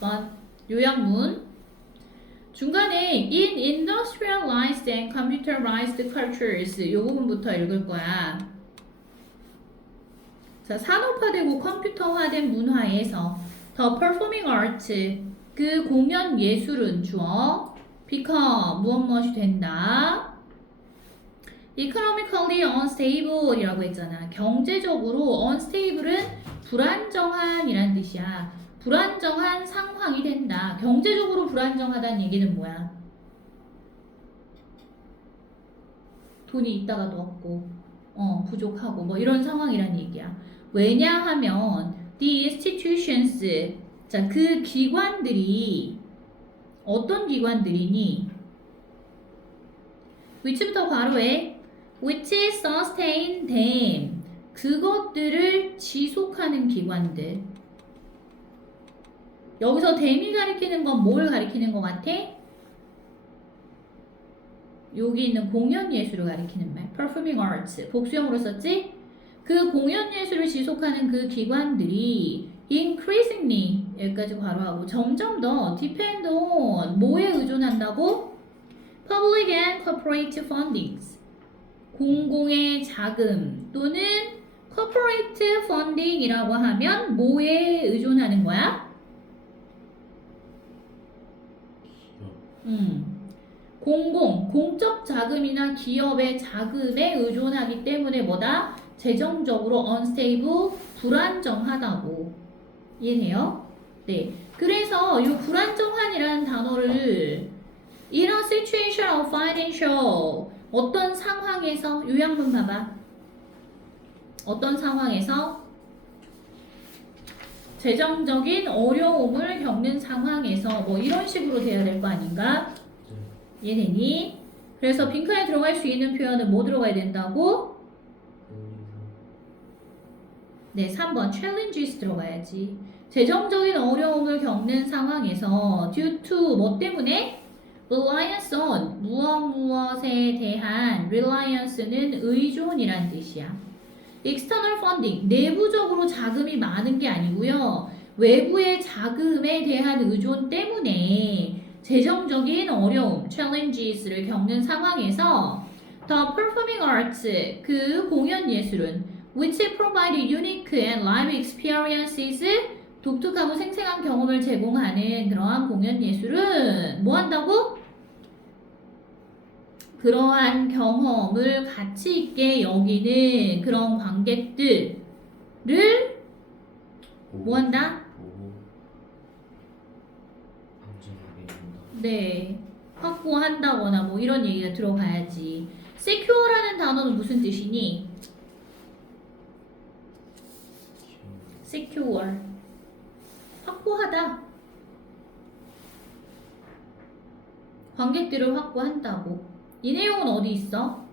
6번 요약문 중간에 in industrialized and computerized cultures 요 부분부터 읽을 거야. 자, 산업화되고 컴퓨터화된 문화에서 the performing art 그 공연 예술은 주어 become 무엇이 된다. economically unstable 이라고 했잖아. 경제적으로 unstable은 불안정한 이란 뜻이야. 불안정한 상황이 된다. 경제적으로 불안정하다는 얘기는 뭐야? 돈이 있다가도 없고 부족하고 뭐 이런 상황이란 얘기야. 왜냐하면 the institutions 자, 그 기관들이 어떤 기관들이니? which부터 괄호에 which sustain them 그것들을 지속하는 기관들. 여기서 them이 가리키는 건 뭘 가리키는 것 같아? 여기 있는 공연 예술을 가리키는 말 performing arts 복수형으로 썼지? 그 공연 예술을 지속하는 그 기관들이 increasingly 여기까지 괄호하고 점점 더 depend on 뭐에 의존한다고? public and corporate fundings 공공의 자금 또는 corporate funding이라고 하면 뭐에 의존하는 거야? 공적 자금이나 기업의 자금에 의존하기 때문에 뭐다? 재정적으로 unstable, 불안정하다고. 이해돼요? 네. 그래서 이 불안정한이라는 단어를 in a situation of financial 어떤 상황에서 요약문 봐봐. 어떤 상황에서 재정적인 어려움을 겪는 상황에서 뭐 이런 식으로 돼야 될 거 아닌가? 이해되니? 그래서 빈칸에 들어갈 수 있는 표현은 뭐 들어가야 된다고? 네, 3번 challenges 들어가야지. 재정적인 어려움을 겪는 상황에서 due to 뭐 때문에? reliance on 무엇에 대한 reliance는 의존이란 뜻이야. external funding 내부적으로 자금이 많은 게 아니고요. 외부의 자금에 대한 의존 때문에 재정적인 어려움, challenges를 겪는 상황에서 the performing arts, 그 공연 예술은 which provide unique and live experiences, 독특하고 생생한 경험을 제공하는 그러한 공연 예술은 뭐 한다고? 그러한 경험을 가치 있게 여기는 그런 관객들을 뭐 한다? 네, 확보한다거나 뭐 이런 얘기가 들어가야지. secure라는 단어는 무슨 뜻이니? secure 확보하다. 관객들을 확보한다고. 이 내용은 어디 있어?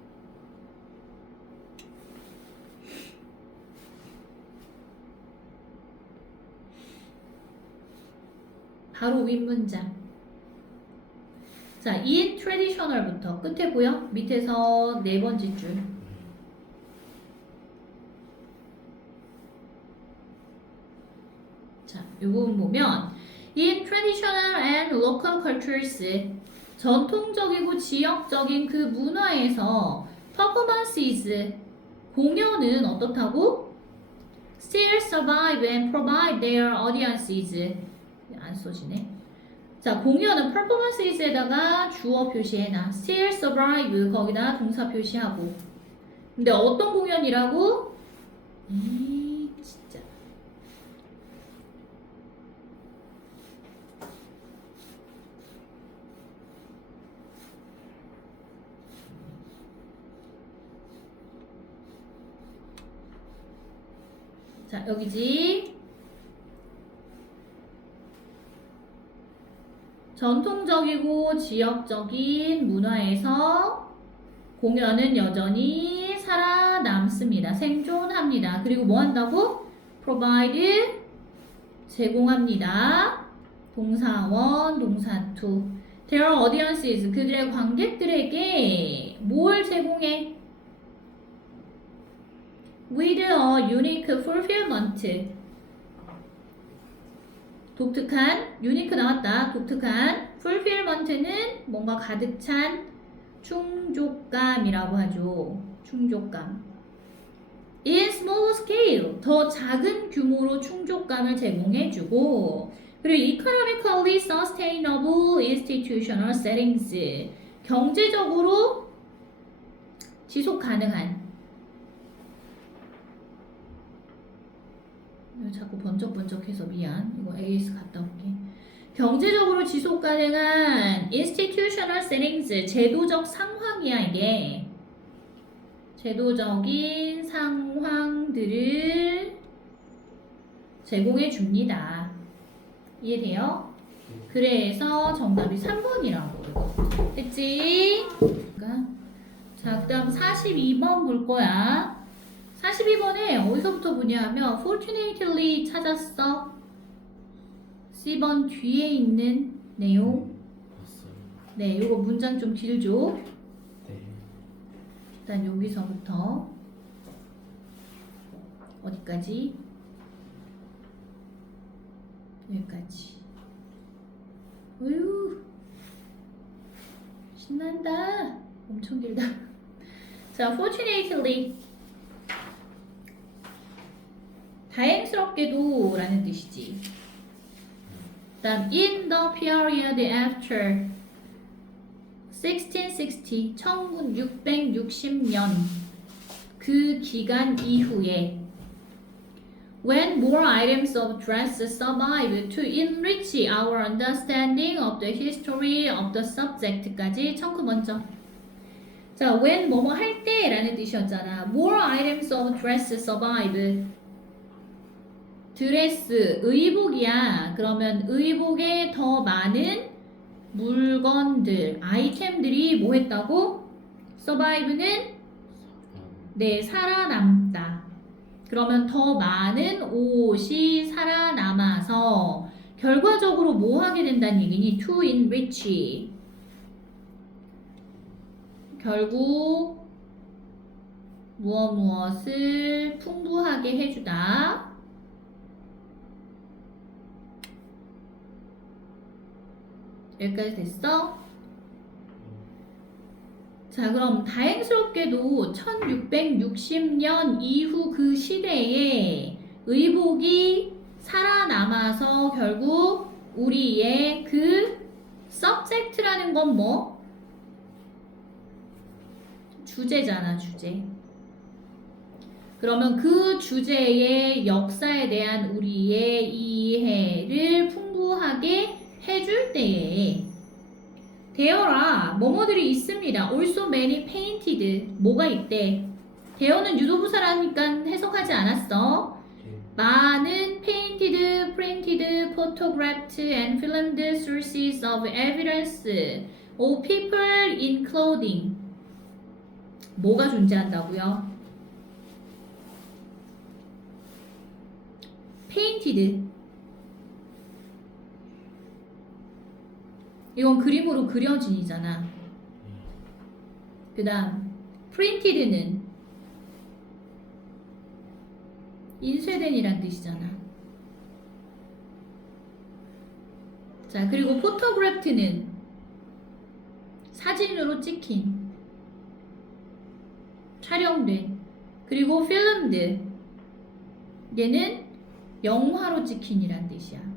바로 윗문장. 자, in traditional부터 끝에 보여? 밑에서 네 번째 줄. 자, 이 부분 보면 in traditional and local cultures 전통적이고 지역적인 그 문화에서 performances 공연은 어떻다고? still survive and provide their audiences 안 써지네. 자, 공연은 performances에다가 주어 표시해놔. still survive 거기다 동사 표시하고. 근데 어떤 공연이라고? 진짜. 자, 여기지. 전통적이고 지역적인 문화에서 공연은 여전히 살아남습니다. 생존합니다. 그리고 뭐 한다고? provide 제공합니다. 동사원, 동사투. their audiences 그들의 관객들에게 뭘 제공해? with a unique fulfillment 독특한, 유니크 나왔다. 독특한. fulfillment는 뭔가 가득 찬 충족감이라고 하죠. 충족감. in smaller scale, 더 작은 규모로 충족감을 제공해주고, 그리고 economically sustainable institutional settings, 경제적으로 지속 가능한. 자꾸 번쩍번쩍해서 미안. 이거 AS 갔다 올게. 경제적으로 지속 가능한 institutional settings, 제도적 상황이야 이게. 제도적인 상황들을 제공해 줍니다. 이해돼요? 그래서 정답이 3번이라고. 됐지? 자, 그 다음 42번 볼 거야. 42번에 어디서부터 보냐 하면 fortunately 찾았어. C번 뒤에 있는 내용. 봤어요. 네, 요거 문장 좀 길죠? 네. 일단 여기서부터 어디까지? 여기까지. 어휴, 신난다. 엄청 길다. 자, fortunately, 다행스럽게도 라는 뜻이지. 다음, in the period after 1660, 1660년 그 기간 이후에 when more items of dress survive to enrich our understanding of the history of the subject까지 청크 먼저. 자, when 뭐뭐 할 때라는 뜻이었잖아. more items of dress survive. 드레스, 의복이야. 그러면 의복에 더 많은 물건들, 아이템들이 뭐 했다고? survive는 네, 살아남다. 그러면 더 많은 옷이 살아남아서 결과적으로 뭐 하게 된다는 얘기니? to enrich. 결국 무엇을 풍부하게 해주다. 여기까지 됐어? 자, 그럼 다행스럽게도 1660년 이후 그 시대에 의복이 살아남아서 결국 우리의 그 subject라는 건 뭐? 주제잖아, 주제. 그러면 그 주제의 역사에 대한 우리의 이해를 풍부하게 해줄 때에 되어라 뭐뭐들이 있습니다. also many painted 뭐가 있대. 되어는 유도부사라니까 해석하지 않았어. 많은 painted, printed, photographed and filmed sources of evidence of people in clothing. 뭐가 존재한다고요? painted. 이건 그림으로 그려진이잖아. 그 다음 printed는 인쇄된이란 뜻이잖아. 자, 그리고 photographed는 사진으로 찍힌, 촬영된. 그리고 filmed 얘는 영화로 찍힌이란 뜻이야.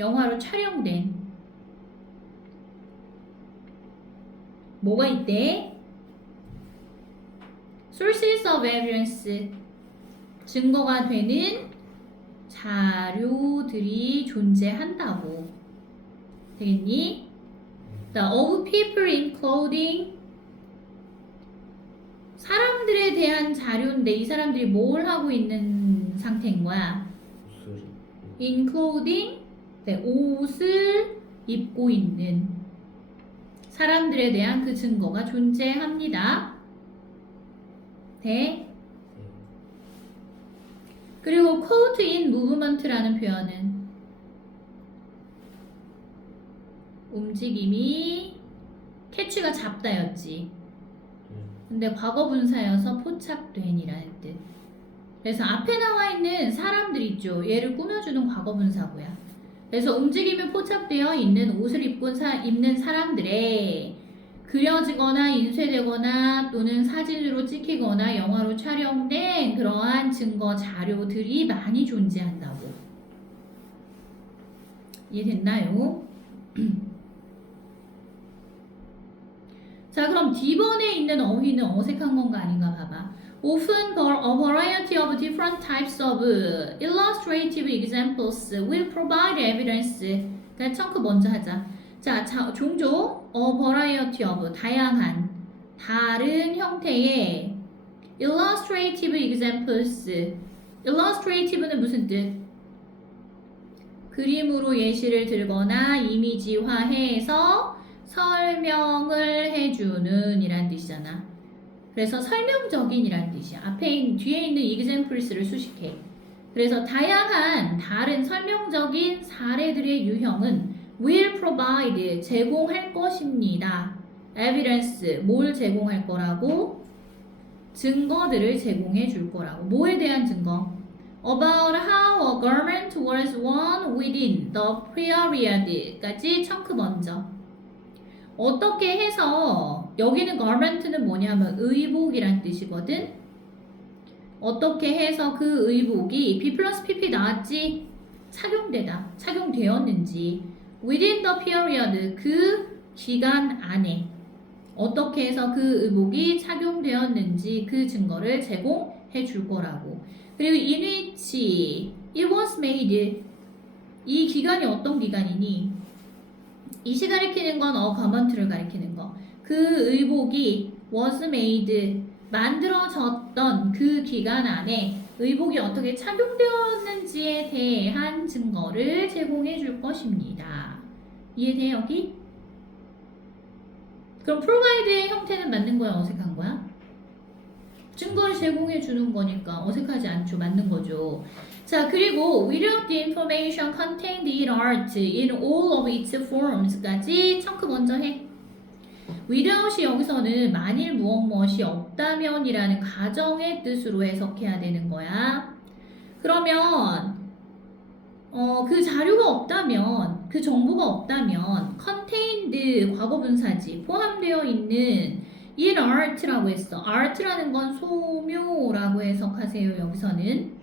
영화로 촬영된. 뭐가 있대? sources of evidence 증거가 되는 자료들이 존재한다고. 되겠니? The of people in clothing 사람들에 대한 자료인데 이 사람들이 뭘 하고 있는 상태인 거야? in clothing 네, 옷을 입고 있는 사람들에 대한 그 증거가 존재합니다. 네. 그리고 caught in movement라는 표현은 움직임이 catch가 잡다였지. 근데 과거 분사여서 포착된이라는 뜻. 그래서 앞에 나와 있는 사람들 있죠. 얘를 꾸며주는 과거분사구야. 그래서 움직임에 포착되어 있는 옷을 입는 사람들의 그려지거나 인쇄되거나 또는 사진으로 찍히거나 영화로 촬영된 그러한 증거 자료들이 많이 존재한다고. 이해됐나요? 자, 그럼 D번에 있는 어휘는 어색한 건가 아닌가 봐봐. Often a variety of different types of illustrative examples will provide evidence. 그러니까 청크 먼저 하자. 자, 종종 a variety of 다양한 다른 형태의 illustrative examples. illustrative는 무슨 뜻? 그림으로 예시를 들거나 이미지화해서 설명을 해주는 이란 뜻이잖아. 그래서 설명적인 이란 뜻이야. 뒤에 있는 examples를 수식해. 그래서 다양한 다른 설명적인 사례들의 유형은 will provide 제공할 것입니다. evidence 뭘 제공할 거라고? 증거들을 제공해 줄 거라고. 뭐에 대한 증거? About how a garment was worn within the period까지 청크 먼저. 어떻게 해서 여기는 garment는 뭐냐면 의복이란 뜻이거든. 어떻게 해서 그 의복이 B 플러스 PP 나왔지? 착용되었는지 within the period 그 기간 안에 어떻게 해서 그 의복이 착용되었는지 그 증거를 제공해 줄 거라고. 그리고 in which it was made 이 기간이 어떤 기간이니? 이시 가리키는 건 garment를 가리키는 거. 그 의복이 was made 만들어졌던 그 기간 안에 의복이 어떻게 착용되었는지에 대한 증거를 제공해 줄 것입니다. 이해돼 여기? 그럼 provide의 형태는 맞는 거야 어색한 거야? 증거를 제공해 주는 거니까 어색하지 않죠. 맞는 거죠. 자, 그리고 without the information contained in art in all of its forms까지 청크 먼저 해. without이 여기서는 만일 무엇이 없다면이라는 가정의 뜻으로 해석해야 되는 거야. 그러면 그 자료가 없다면, 그 정보가 없다면 contained 과거분사지 포함되어 있는 in art라고 했어. art라는 건 소묘라고 해석하세요. 여기서는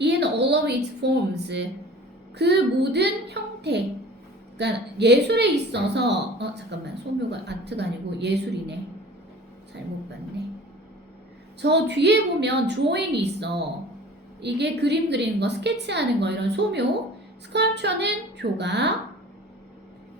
in all of its forms 그 모든 형태 그러니까 예술에 있어서 잠깐만 소묘가 아트가 아니고 예술이네. 잘못 봤네. 저 뒤에 보면 drawing이 있어. 이게 그림 그리는 거, 스케치하는 거 이런 소묘. 스컬처는 조각.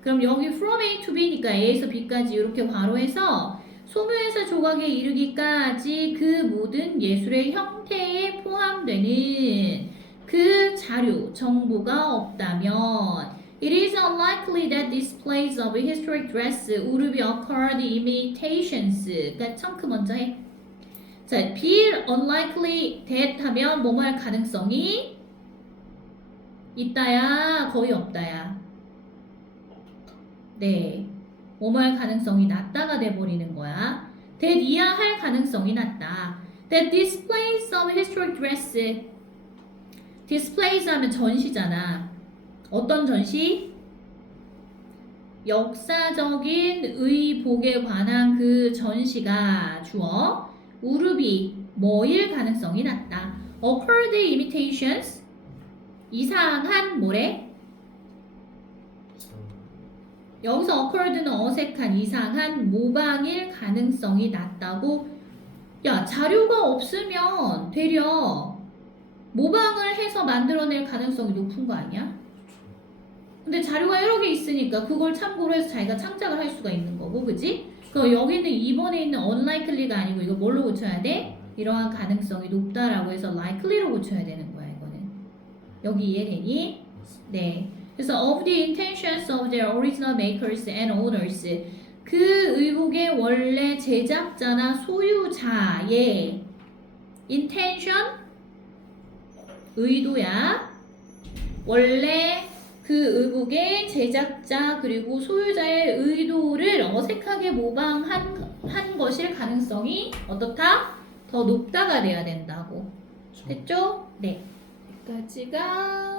그럼 여기 from A to B니까 A에서 B까지 이렇게 괄호해서 소묘에서 조각에 이르기까지 그 모든 예술의 형태에 포함되는 그 자료, 정보가 없다면 It is unlikely that displays of historic dress would be occurred imitations. 그러니까 청크 먼저 해. 자, be unlikely that 하면 뭐뭐 할 가능성이 있다야, 거의 없다야. 네, 뭐뭐 할 가능성이 낮다가 돼버리는 거야. that 이야 할 가능성이 낮다. That displays of historic dress. displays 하면 전시잖아. 어떤 전시? 역사적인 의복에 관한 그 전시가 주어 우르비 뭐일 가능성이 낮다. occurred imitations 이상한 뭐래? 여기서 occurred는 어색한 이상한 모방일 가능성이 낮다고. 야, 자료가 없으면 되려 모방을 해서 만들어낼 가능성이 높은 거 아니야? 근데 자료가 여러 개 있으니까 그걸 참고로 해서 자기가 창작을 할 수가 있는 거고, 그지? 그럼 여기는 2번에 있는 unlikely가 아니고 이거 뭘로 고쳐야 돼? 이러한 가능성이 높다라고 해서 likely로 고쳐야 되는 거야, 이거는. 여기 이해되니? 네. 그래서 of the intentions of their original makers and owners 그 의복의 원래 제작자나 소유자의 intention 의도야. 원래 그 의복의 제작자 그리고 소유자의 의도를 어색하게 모방한 것일 가능성이 어떻다? 더 높다가 돼야 된다고. 저 됐죠? 네. 여기까지가